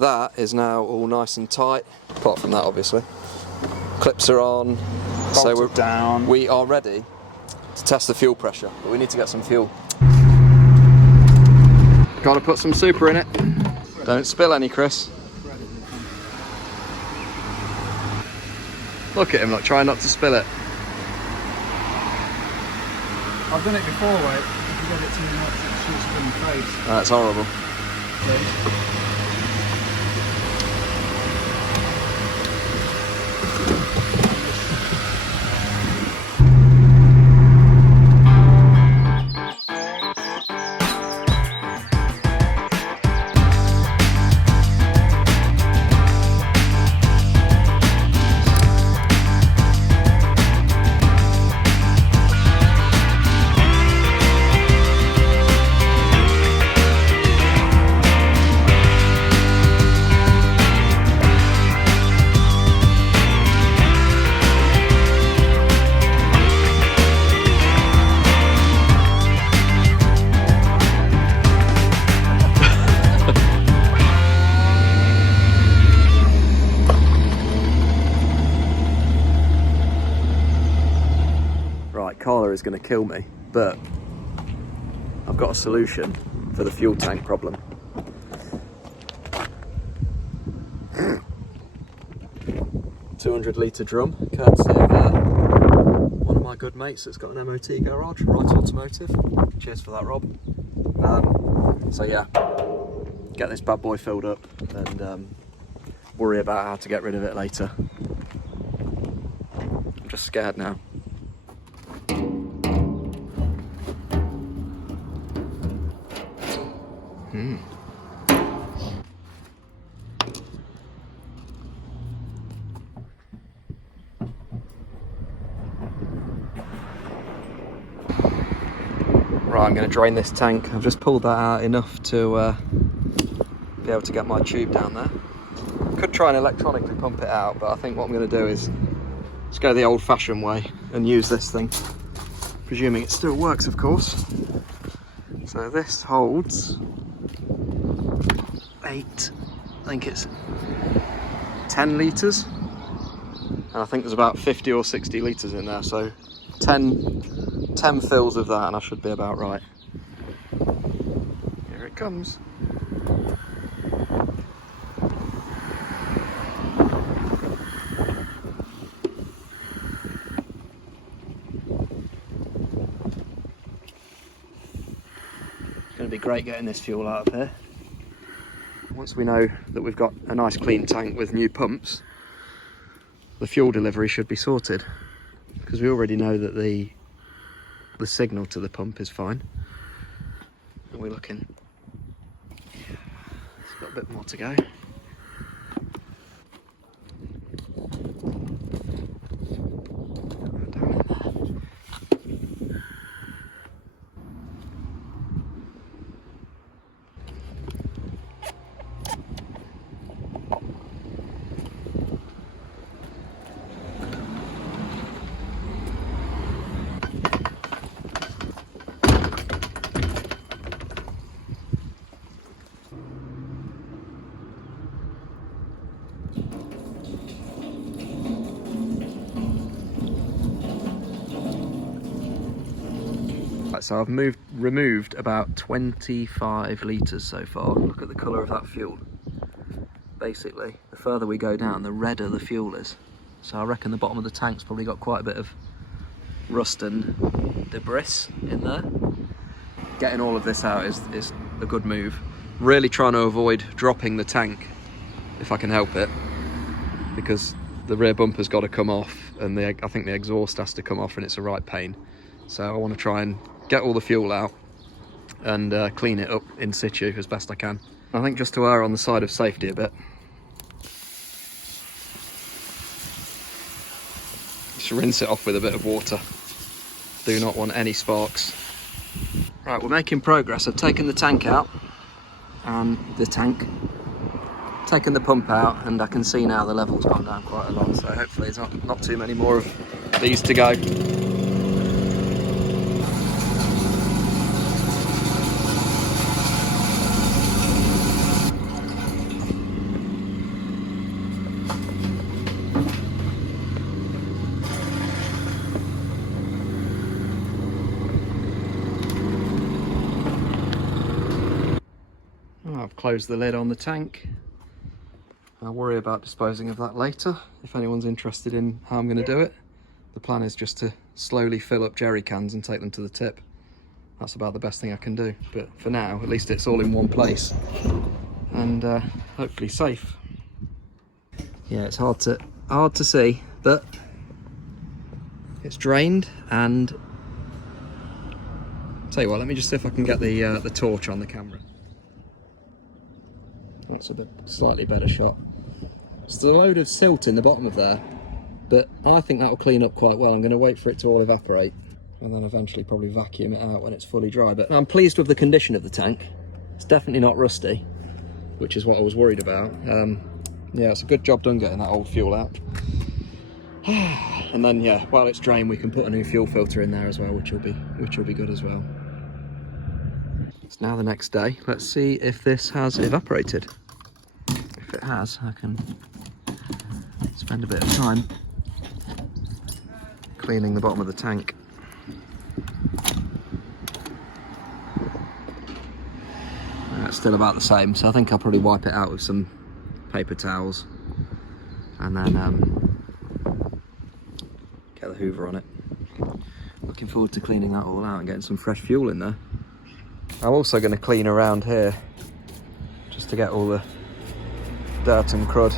That is now all nice and tight, apart from that obviously. Clips are on, so we are ready to test the fuel pressure, but we need to get some fuel. Got to put some super in it. Don't spill any, Chris. Look at him, like trying not to spill it. I've done it before, wait. If you get it too much, it shoots up in your face. That's horrible. Carla is going to kill me, but I've got a solution for the fuel tank problem. £200 drum, courtesy of one of my good mates that's got an MOT garage, Right Automotive. Cheers for that, Rob. So yeah, get this bad boy filled up and worry about how to get rid of it later. I'm just scared now. Right, I'm going to drain this tank. I've just pulled that out enough to be able to get my tube down there. Could try and electronically pump it out, but I think what I'm going to do is just go the old-fashioned way and use this thing, presuming it still works, of course. So this holds 8, I think it's 10 litres, and I think there's about 50 or 60 litres in there, so 10 fills of that and I should be about right. Here it comes. It's going to be great getting this fuel out of here. Once we know that we've got a nice clean tank with new pumps, the fuel delivery should be sorted, because we already know that the signal to the pump is fine. And we're looking, it's got a bit more to go. So I've removed about 25 litres so far. Look at the colour of that fuel. Basically, the further we go down, the redder the fuel is. So I reckon the bottom of the tank's probably got quite a bit of rust and debris in there. Getting all of this out is a good move. Really trying to avoid dropping the tank if I can help it, because the rear bumper's got to come off and I think the exhaust has to come off, and it's a right pain. So I want to try and get all the fuel out and clean it up in situ as best I can. I think just to err on the side of safety a bit, just rinse it off with a bit of water. Do not want any sparks. Right, we're making progress. I've taken the tank out and taken the pump out, and I can see now the level's gone down quite a lot, so hopefully there's not too many more of these to go. close the lid on the tank. I'll worry about disposing of that later if anyone's interested in how I'm going to do it. The plan is just to slowly fill up jerry cans and take them to the tip. That's about the best thing I can do, but for now at least it's all in one place and hopefully safe. Yeah, it's hard to see, but it's drained. And tell you what, let me just see if I can get the torch on the camera. That's a slightly better shot. There's a load of silt in the bottom of there, but I think that will clean up quite well. I'm going to wait for it to all evaporate and then eventually probably vacuum it out when it's fully dry. But I'm pleased with the condition of the tank. It's definitely not rusty, which is what I was worried about. Yeah, it's a good job done getting that old fuel out. And then, yeah, while it's drained, we can put a new fuel filter in there as well, which will be good as well. It's now the next day. Let's see if this has evaporated. If it has, I can spend a bit of time cleaning the bottom of the tank. It's still about the same, so I think I'll probably wipe it out with some paper towels and then get the hoover on it. Looking forward to cleaning that all out and getting some fresh fuel in there. I'm also going to clean around here just to get all the dirt and crud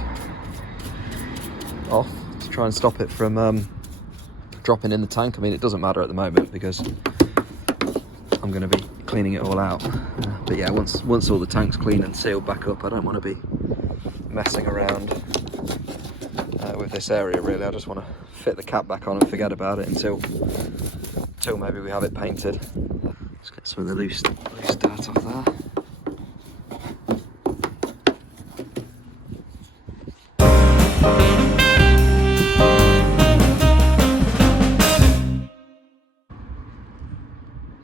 off, to try and stop it from dropping in the tank. I mean, it doesn't matter at the moment because I'm going to be cleaning it all out. But yeah, once all the tank's clean and sealed back up, I don't want to be messing around with this area really. I just want to fit the cap back on and forget about it until maybe we have it painted. Let's get some of the loose dirt off there.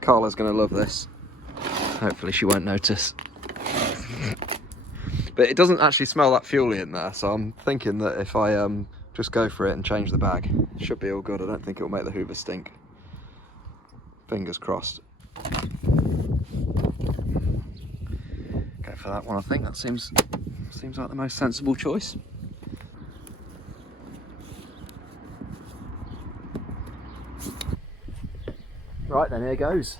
Carla's going to love this. Hopefully she won't notice. But it doesn't actually smell that fuely in there, so I'm thinking that if I just go for it and change the bag, it should be all good. I don't think it'll make the hoover stink. Fingers crossed. Go for that one, I think. That seems like the most sensible choice. Right then, here goes.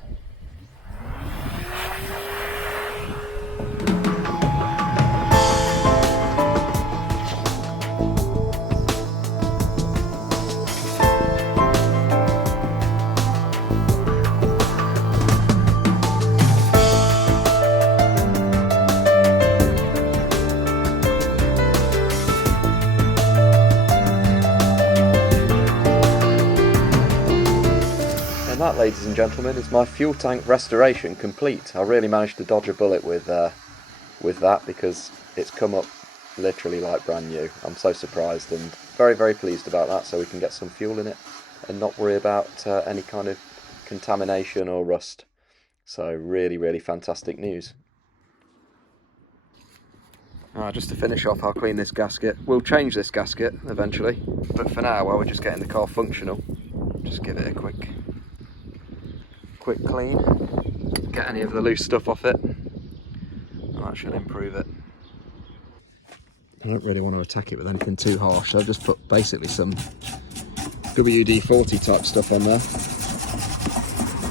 That, ladies and gentlemen, is my fuel tank restoration complete. I really managed to dodge a bullet with that because it's come up literally like brand new. I'm so surprised and very, very pleased about that, so we can get some fuel in it and not worry about any kind of contamination or rust. So really, really fantastic news. Just to finish off, I'll clean this gasket. We'll change this gasket eventually, but for now, while we're just getting the car functional, just give it a quick clean, get any of the loose stuff off it, and that should improve it. I don't really want to attack it with anything too harsh, so I've just put basically some WD-40 type stuff on there.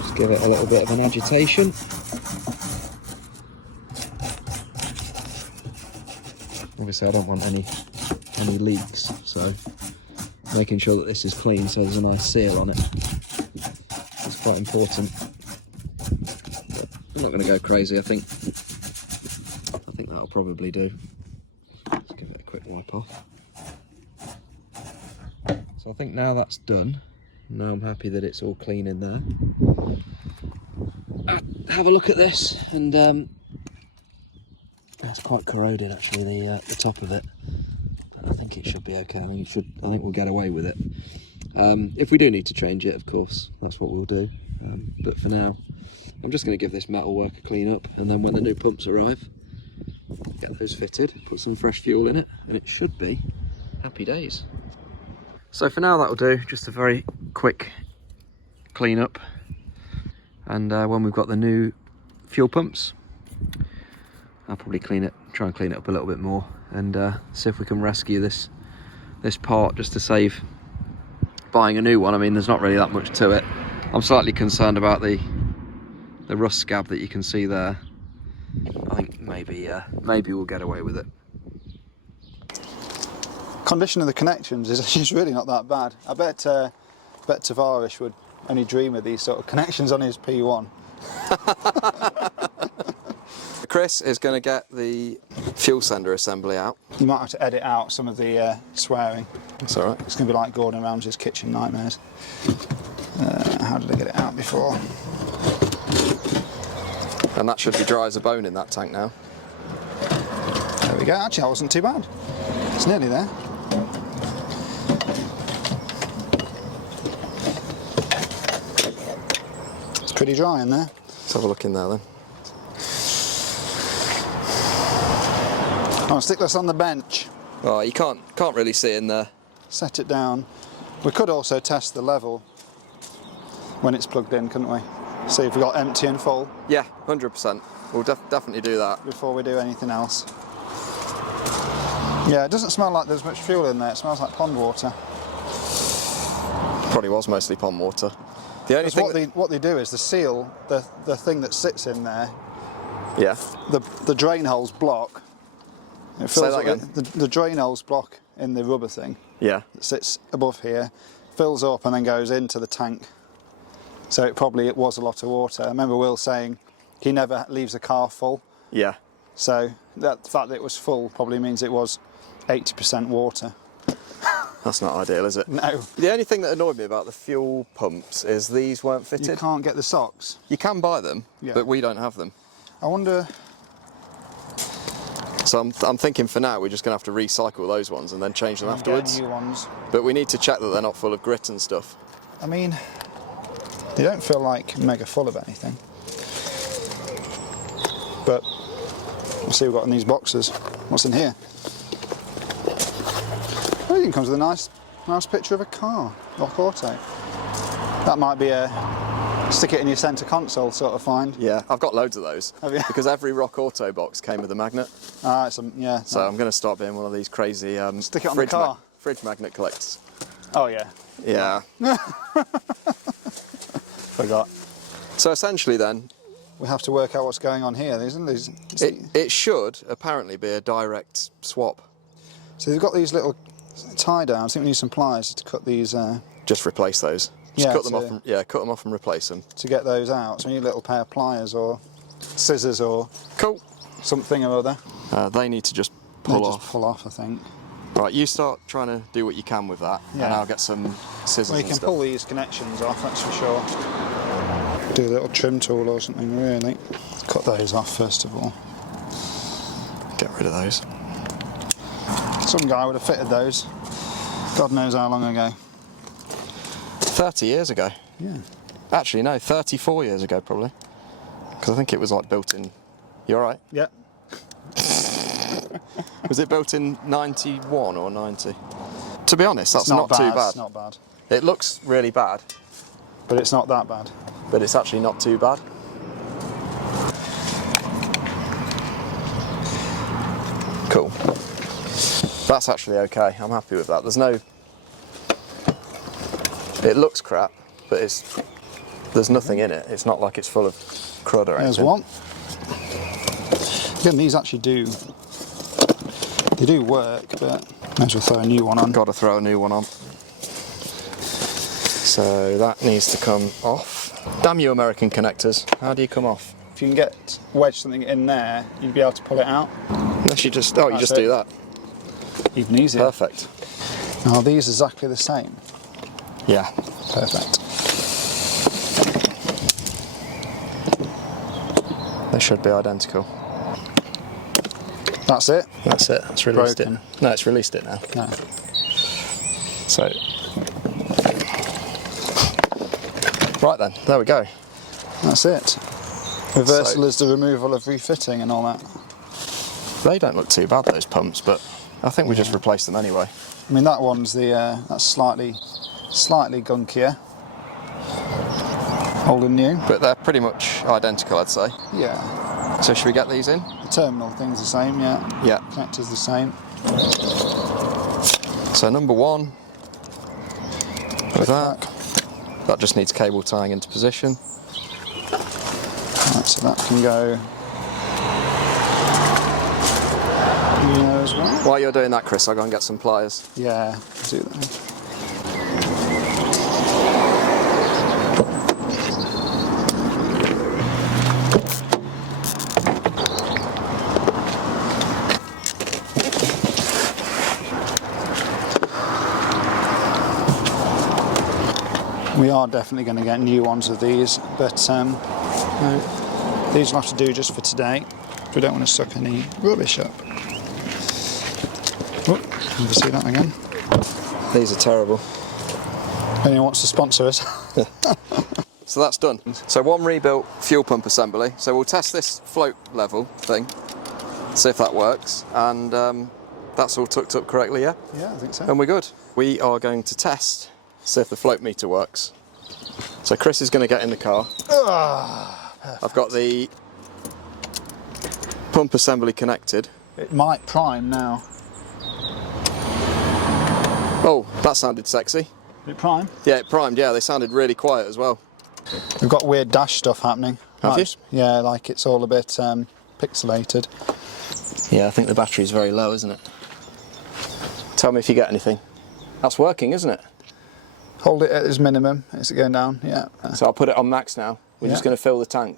Just give it a little bit of an agitation. Obviously I don't want any leaks, so making sure that this is clean so there's a nice seal on it. It's quite important. But I'm not going to go crazy. I think that'll probably do. Let's give it a quick wipe off. So I think now that's done. Now I'm happy that it's all clean in there. Have a look at this, and that's quite corroded actually, the top of it. But I think it should be okay. I think we'll get away with it. If we do need to change it, of course, that's what we'll do. But for now, I'm just going to give this metal work a clean up, and then when the new pumps arrive, get those fitted, put some fresh fuel in it, and it should be happy days. So for now that'll do, just a very quick clean up, and when we've got the new fuel pumps, I'll probably try and clean it up a little bit more, and see if we can rescue this part just to save buying a new one. I mean, there's not really that much to it. I'm slightly concerned about the rust scab that you can see there. I think maybe we'll get away with it. Condition of the connections is really not that bad. I bet Tavares would only dream of these sort of connections on his P1. Chris is going to get the fuel sender assembly out. You might have to edit out some of the swearing. That's all right. It's going to be like Gordon Ramsay's kitchen nightmares. How did I get it out before? And that should be dry as a bone in that tank now. There we go. Actually, that wasn't too bad. It's nearly there. It's pretty dry in there. Let's have a look in there then. I'll stick this on the bench. Oh, you can't really see in there. Set it down. We could also test the level when it's plugged in, couldn't we? See if we got empty and full. Yeah, 100%. We'll definitely do that Before we do anything else. Yeah, it doesn't smell like there's much fuel in there. It smells like pond water. Probably was mostly pond water. The only thing what they do is the seal, the thing that sits in there. Yeah. The drain holes block. It Say fills that up again. the drain holes block in the rubber thing. Yeah. That sits above here, fills up and then goes into the tank. So it was a lot of water. I remember Will saying he never leaves a car full. Yeah. So the fact that it was full probably means it was 80% water. That's not ideal, is it? No. The only thing that annoyed me about the fuel pumps is these weren't fitted. You can't get the socks. You can buy them, Yeah. but we don't have them. I wonder. So I'm thinking for now we're just going to have to recycle those ones and then change them afterwards. Get new ones. But we need to check that they're not full of grit and stuff. I mean, they don't feel like mega full of anything. But we'll see what we've got in these boxes. What's in here? Everything comes with a nice picture of a car, Rock Auto. That might be a stick it in your centre console sort of find. Yeah, I've got loads of those. Have you? Because every Rock Auto box came with a magnet. Yeah. So I'm going to start being one of these crazy Stick it on the car. Fridge magnet collectors. Oh yeah. Yeah. Forgot. So essentially then, We have to work out what's going on here, isn't there? it should apparently be a direct swap. So they've got these little tie downs. I think we need some pliers to cut these. Just replace those. Just Yeah, cut them off. Cut them off and replace them. To get those out. So we need a little pair of pliers or scissors or Cool. something or other. They need to just They pull just off. pull off, I think. Right, you start trying to do what you can with that, and Yeah. I'll get some scissors Well, you and can stuff. pull these connections off, that's for sure. Do a little trim tool or something, really. Cut those off first of all. Get rid of those. Some guy would have fitted those. God knows how long ago. 30 years ago. Yeah. Actually, no, 34 years ago probably. Because I think it was like built in. You all right? Yeah. Was it built in 91 or 90? To be honest, that's It's not too bad. It's not bad. It looks really bad, But it's not that bad. but it's actually not too bad. Cool. That's actually okay. I'm happy with that. There's no. It looks crap, but there's nothing in it. It's not like it's full of crud or There's anything. one. Again, these actually do. They do work, but may as well throw a new one on. Got to throw a new one on. So that needs to come off. Damn you, American connectors! How do you come off? If you can wedge something in there, you'd be able to pull it out. Unless you just you That's just it. do that. Even easier. Perfect. Now, are these exactly the same? Yeah. Perfect. They should be identical. That's it. That's it. That's released Broken. it. No, it's released it now. No. So. Right then, there we go. That's it. Reversal So- is the removal of refitting and all that. They don't look too bad, those pumps, but I think we just replaced them anyway. I mean, that one's that's slightly gunkier. Old and new. But they're pretty much identical, I'd say. Yeah. So should we get these in? The terminal thing's the same, yeah. Yeah. Connector's the same. So number one, with that. That just needs cable tying into position. Right, so that can go in there as well. While you're doing that, Chris, I'll go and get some pliers. Yeah, do that. We are definitely going to get new ones of these, but no, these will have to do just for today. We don't want to suck any rubbish up. Oh, never see that again. These are terrible. If anyone wants to sponsor us. So that's done. So one rebuilt fuel pump assembly. So we'll test this float level thing, see if that works, and that's all tucked up correctly, yeah? Yeah, I think so. And we're good. We are going to test, see if the float meter works. So Chris is going to get in the car. I've got the pump assembly connected. It might prime now. Oh, that sounded sexy. Did it prime? Yeah, it primed, yeah, they sounded really quiet as well. We've got weird dash stuff happening. Have you? Yeah, like it's all a bit pixelated. Yeah, I think the battery's very low, isn't it? Tell me if you get anything. That's working, isn't it? Hold it at its minimum. Is it going down? Yeah. So I'll put it on max now. We're just going to fill the tank.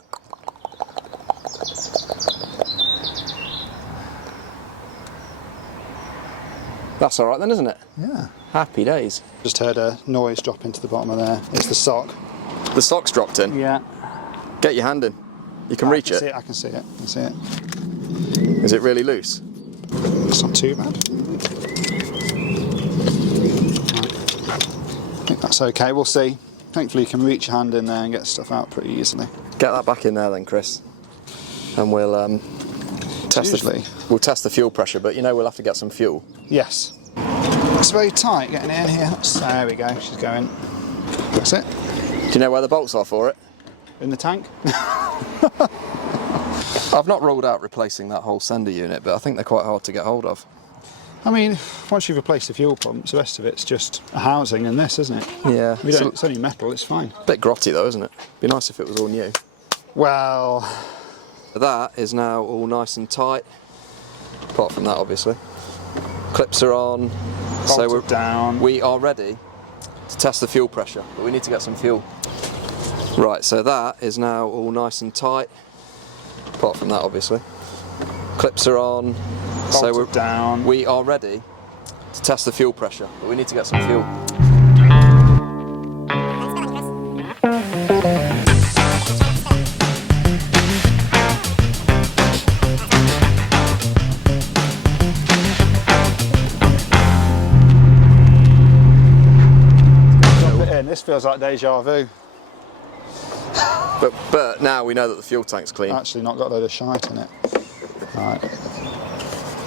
That's all right then, isn't it? Yeah. Happy days. Just heard a noise drop into the bottom of there. It's the sock. The sock's dropped in. Yeah. Get your hand in. You can reach it. I can see it. I can see it. Is it really loose? It's not too bad. I think that's okay. We'll see. Thankfully, you can reach your hand in there and get stuff out pretty easily. Get that back in there then, Chris. And we'll test the fuel pressure. But you know we'll have to get some fuel. Yes. It's very tight getting it in here. There we go. She's going. That's it. Do you know where the bolts are for it? In the tank. I've not ruled out replacing that whole sender unit, but I think they're quite hard to get hold of. I mean, once you've replaced the fuel pumps, the rest of it's just a housing and this, isn't it? Yeah. It's only metal, it's fine. Bit grotty though, isn't it? Be nice if it was all new. Well, that is now all nice and tight. Apart from that, obviously. Clips are on. So we're down. We are ready to test the fuel pressure, but we need to get some fuel. Right, so that is now all nice and tight. Apart from that, obviously. Clips are on. So we're down. We are ready to test the fuel pressure, but we need to get some fuel. This feels like deja vu. But now we know that the fuel tank's clean. Actually not got a load of shite in it. Right.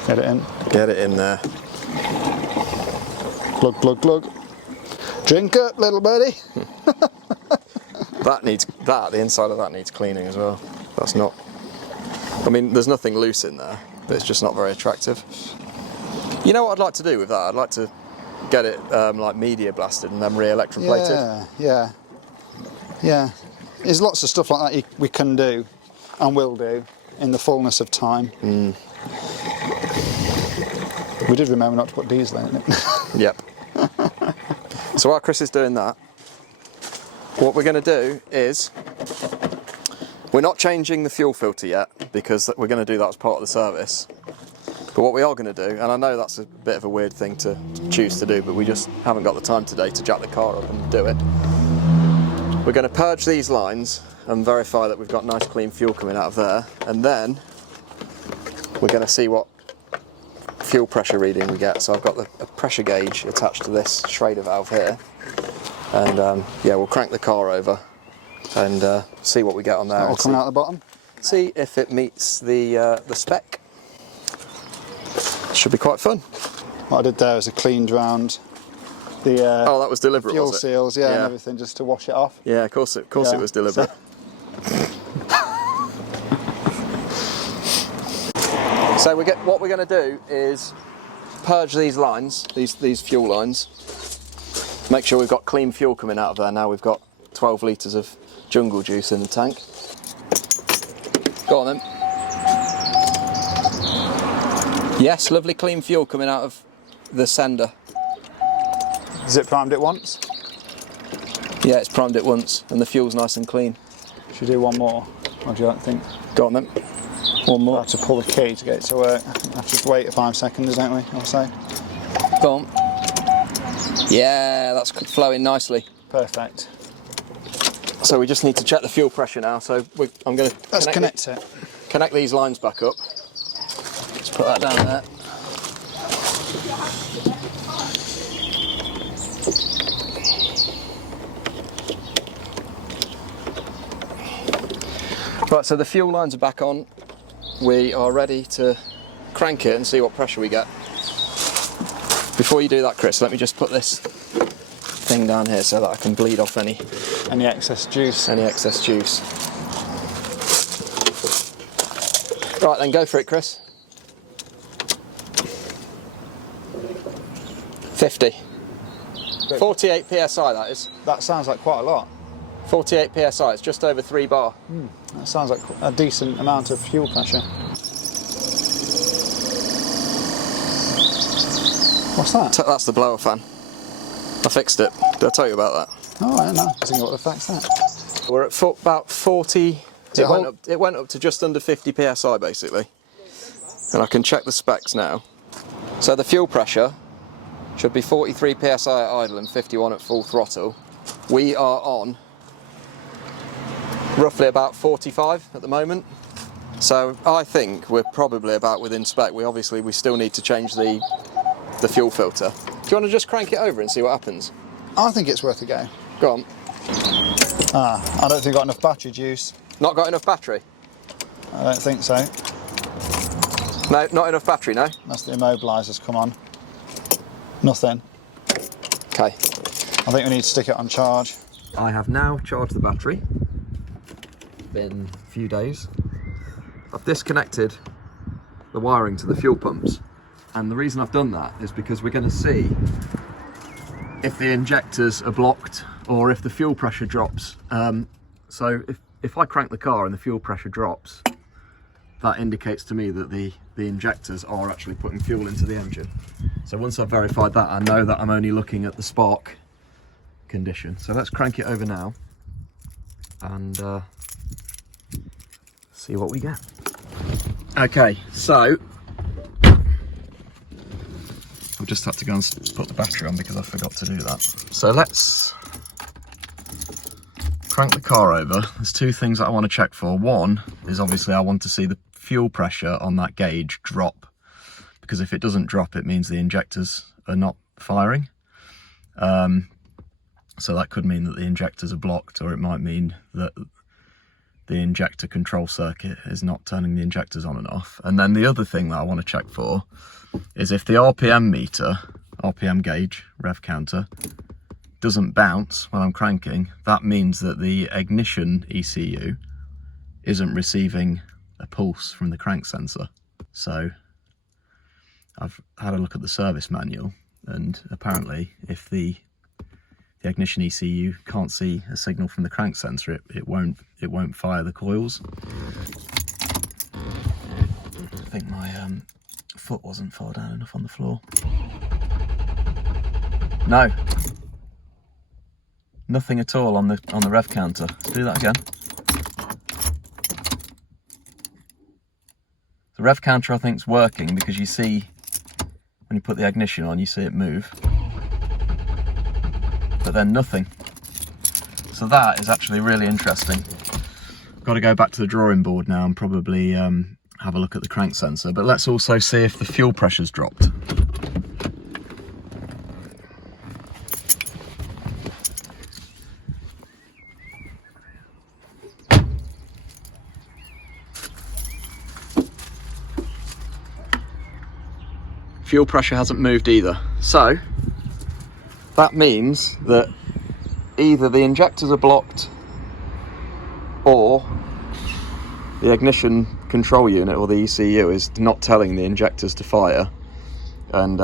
Get it in. Get it in there. Glug, glug, glug. Drink up, little buddy. The inside of that needs cleaning as well. That's not, I mean, there's nothing loose in there, but it's just not very attractive. You know what I'd like to do with that? I'd like to get it like media blasted and then re-electroplated. Yeah. There's lots of stuff like that we can do and will do in the fullness of time. We did remember not to put diesel in it. Yep. So while Chris is doing that, what we're going to do is, we're not changing the fuel filter yet because we're going to do that as part of the service. But what we are going to do, and I know that's a bit of a weird thing to choose to do, but we just haven't got the time today to jack the car up and do it. We're going to purge these lines and verify that we've got nice clean fuel coming out of there, and then we're going to see what fuel pressure reading we get. So I've got a pressure gauge attached to this Schrader valve here, and yeah, we'll crank the car over and see what we get on there. All coming out the bottom. See if it meets the spec. Should be quite fun. What I did there was I cleaned round the oh, that was deliberate, fuel was it? seals, yeah, and everything, just to wash it off. Yeah, of course it was deliberate. So what we're going to do is purge these lines, these fuel lines. Make sure we've got clean fuel coming out of there. Now we've got 12 litres of jungle juice in the tank. Go on then. Yes, lovely clean fuel coming out of the sender. Has it primed it once? Yeah, it's primed it once and the fuel's nice and clean. Should we do one more? Or do you think? Go on then. One more. We'll have to pull the key to get it to work. I think we have to wait 5 seconds, don't we? I'll say. Go on. Yeah, that's flowing nicely. Perfect. So we just need to check the fuel pressure now. So I'm going to connect these lines back up. Just put that down there. Right, so the fuel lines are back on. We are ready to crank it and see what pressure we get. Before you do that, Chris, let me just put this thing down here so that I can bleed off any excess juice. Any excess juice. Right, then go for it, Chris. 50. 48 psi, that is. That sounds like quite a lot. 48 psi, it's just over 3 bar. That sounds like a decent amount of fuel pressure. What's that? That's the blower fan. I fixed it. Did I tell you about that? Oh, I don't know. I think what affects that. We're at about 40. It went up to just under 50 psi basically. And I can check the specs now. So the fuel pressure should be 43 psi at idle and 51 at full throttle. We are on roughly about 45 at the moment. So I think we're probably about within spec. We still need to change the fuel filter. Do you want to just crank it over and see what happens? I think it's worth a go. Go on. I don't think I've got enough battery juice. Not got enough battery? I don't think so. No, not enough battery, no? That's the immobilisers come on. Nothing. Okay. I think we need to stick it on charge. I have now charged the battery. Been a few days. I've disconnected the wiring to the fuel pumps, and the reason I've done that is because we're going to see if the injectors are blocked or if the fuel pressure drops. So if I crank the car and the fuel pressure drops, that indicates to me that the injectors are actually putting fuel into the engine. So once I've verified that, I know that I'm only looking at the spark condition. So let's crank it over now and see what we get. Okay, so I've just had to go and put the battery on because I forgot to do that. So let's crank the car over. There's 2 things that I want to check for. One is obviously I want to see the fuel pressure on that gauge drop, because if it doesn't drop, it means the injectors are not firing. So that could mean that the injectors are blocked, or it might mean that the injector control circuit is not turning the injectors on and off. And then the other thing that I want to check for is if the RPM meter, RPM gauge, rev counter, doesn't bounce when I'm cranking, that means that the ignition ECU isn't receiving a pulse from the crank sensor. So I've had a look at the service manual, and apparently if the ignition ECU can't see a signal from the crank sensor, it won't fire the coils. I think my foot wasn't far down enough on the floor. No, nothing at all on the rev counter. Let's do that again. The rev counter I think is working because you see when you put the ignition on, you see it move, but then nothing. So that is actually really interesting. I've got to go back to the drawing board now and probably have a look at the crank sensor, but let's also see if the fuel pressure's dropped. Fuel pressure hasn't moved either. So that means that either the injectors are blocked or the ignition control unit, or the ECU, is not telling the injectors to fire, and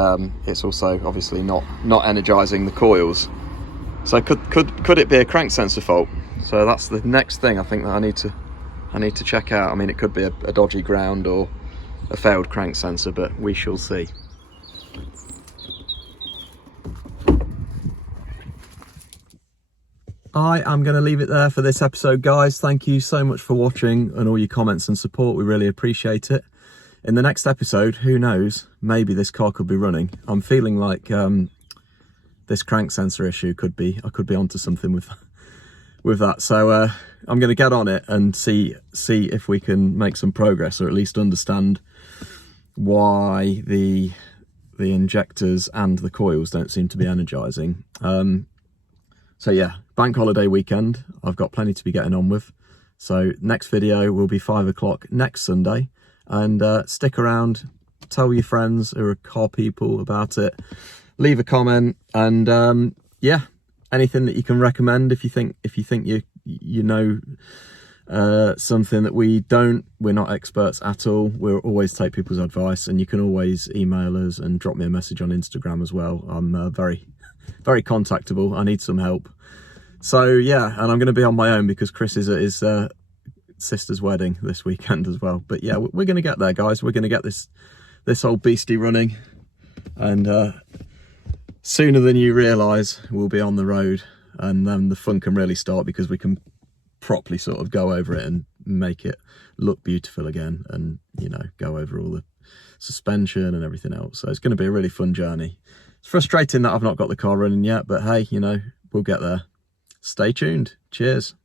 it's also obviously not energizing the coils. So could it be a crank sensor fault? So that's the next thing I think that I need to check out. I mean, it could be a dodgy ground or a failed crank sensor, but we shall see. I am going to leave it there for this episode, guys. Thank you so much for watching and all your comments and support. We really appreciate it. In the next episode, who knows, maybe this car could be running. I'm feeling like this crank sensor issue I could be onto something with that. So I'm going to get on it and see if we can make some progress, or at least understand why the injectors and the coils don't seem to be energizing. So yeah, bank holiday weekend. I've got plenty to be getting on with. So next video will be 5 o'clock next Sunday, and stick around, tell your friends who are car people about it, leave a comment, and yeah, anything that you can recommend. If you think you know something that we don't, we're not experts at all. We'll always take people's advice, and you can always email us and drop me a message on Instagram as well. I'm very contactable. I need some help. So yeah, and I'm going to be on my own because Chris is at his sister's wedding this weekend as well. But yeah, we're going to get there, guys. We're going to get this old beastie running, and sooner than you realise, we'll be on the road, and then the fun can really start, because we can properly sort of go over it and make it look beautiful again, and you know, go over all the suspension and everything else. So it's going to be a really fun journey. It's frustrating that I've not got the car running yet, but hey, you know, we'll get there. Stay tuned. Cheers.